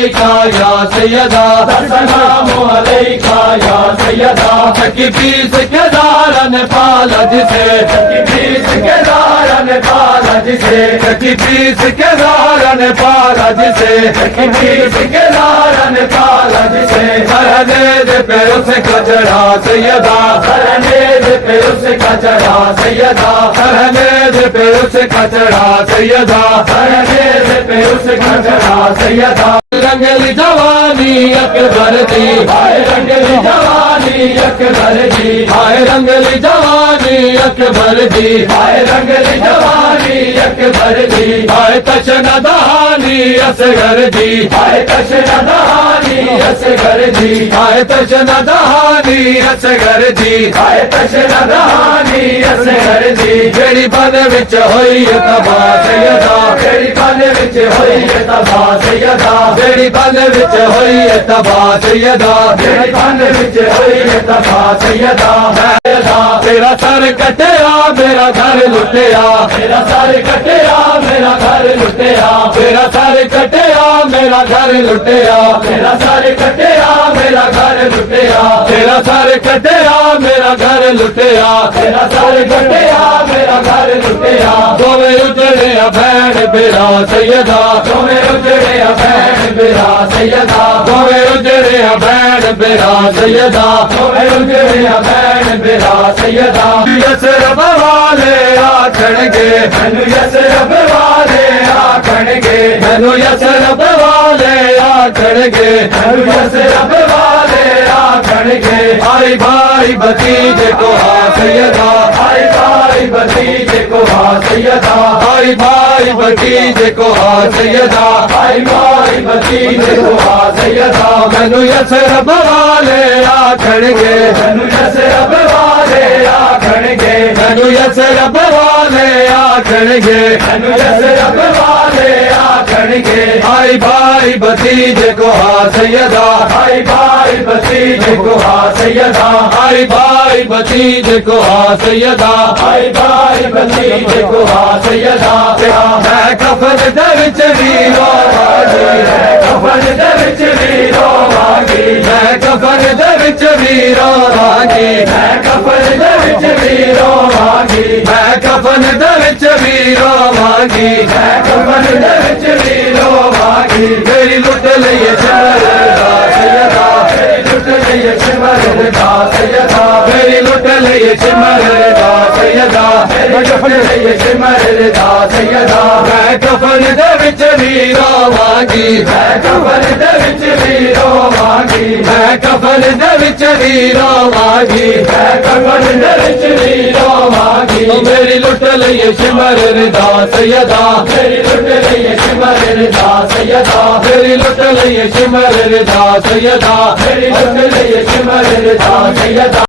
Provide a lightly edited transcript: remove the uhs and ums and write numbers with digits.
अलैका या सैयदा, सलामु अलैका या सैयदा। चकी पीस के दारन पाला जिसे, चकी पीस के दारन पाला जिसे, चकी पीस के दारन पाला जिसे, चकी पीस के दारन पाला जिसे। सरहने दे पे उसका चढ़ा सैयदा, सरहने दे पे उसका चढ़ा सैयदा, सरहने दे पे उसका चढ़ा सैयदा, सरहने दे पे उसका चढ़ा सैयदा। रंगली जवानी अकबर दी, हाय रंगली जवानी अकबर दी, हाय रंगली जवानी अकबर दी, हाय रंगली जवानी अकबर दी। हाय तशन दहानी असगर दी, हाय तशन दहानी असगर दी, हाय तशन दहानी असगर दी, हाय तशन दहानी असगर दी। जेड़ी बन विच होई तबा सैयदा, जेड़ी बन विच होई तबा सैयदा, जेड़ी बन विच होई तबा सैयदा, जेड़ी बन विच होई तबा सैयदा। तेरा सर कटिया मेरा घर लुटिया, तेरा सर कटिया मेरा घर लुटिया, तेरा सर कटिया मेरा घर लुटिया, तेरा सर कटिया मेरा घर लुटिया, तेरा सर कटिया मेरा घर लुटिया, तेरा सर कटिया मेरा घर लुटिया। दोवे उजड़े भैन बेरा सैयदा, दोवे उजड़े भैन बेरा सैयदा, दोवे उजड़े भैन बेरा सैयदा, दोवे उजड़े भैन बेरा सैयदा। यसरब वाले आखणगे, मैनू यसरब वाले आखणगे, मैनू यसरब वाले आखणगे, मैनू यसरब वाले आखणगे। आई भाई भतीजे को हा सैयदा, आई भाई भतीजे को हा सैयदा, आई भाई भतीजे को हा सैयदा, आई भाई भतीजे को हा सैयदा। मैनू यसरब वाले आखणगे, मैनू यसरब वाले आखणगे, मैनू यसरब वाले आखणगे, मैनू यसरब वाले आखणगे। आई भाई भतीजे को हा सैयदा, आई भाई भतीजे को हा सैयदा, आई भाई भतीजे को हा सैयदा, आई भाई भतीजे को हा सैयदा। मैं कफन दे विच वीरो वागी, मैं कफन दे विच वीरो वागी, मैं कफन दे विच वीरो वागी, मैं कफन दे विच वीरो वागी, मैं कफन दे विच वीरो वागी, मैं कफन दे विच वीरो वागी। मेरी लुट लईए सिमर दा सैयदा, मेरी लुट लईए सिमर दा सैयदा, मेरी लुट लईए सिमर दा सैयदा, मेरी लुट लईए सिमर दा सैयदा। मैं कफन दे विच वीरो वागी, मैं कफन दे विच वीरो वागी, मैं कफन दे विच वीरो वागी, मैं कफन दे विच वीरो वागी। मेरी लुट लईए सिमर दा सैयदा, मेरी लुट लईए सिमर दा सैयदा, मेरी लुट लईए सिमर दा सैयदा, मेरी लुट लईए सिमर दा सैयदा।